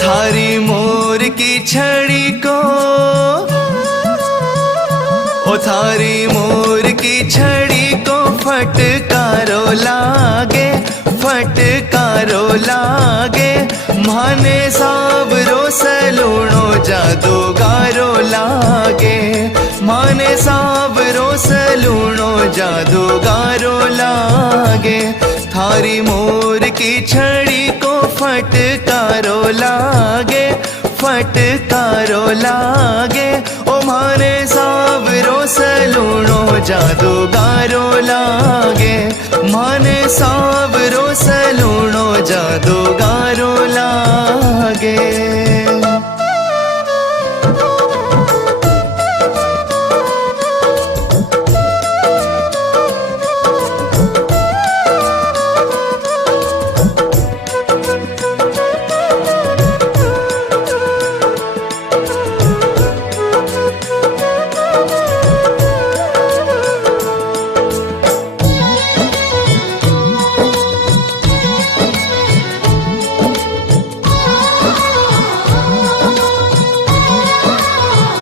थारी मोर की छड़ी को, ओ थारी मोर की छड़ी को फटकारो लागे, फटकारो लागे। माने सावरो सलूणो जादूगारो लागे, माने सावरो सलूणो जादूगारो लागे। थारी मोर की छड़ी को फटकारो लागे, फटकारो लागे। ओ माने सावरो सलूणो जादूगारो लागे, माने सावरो सलूणो जादूगारो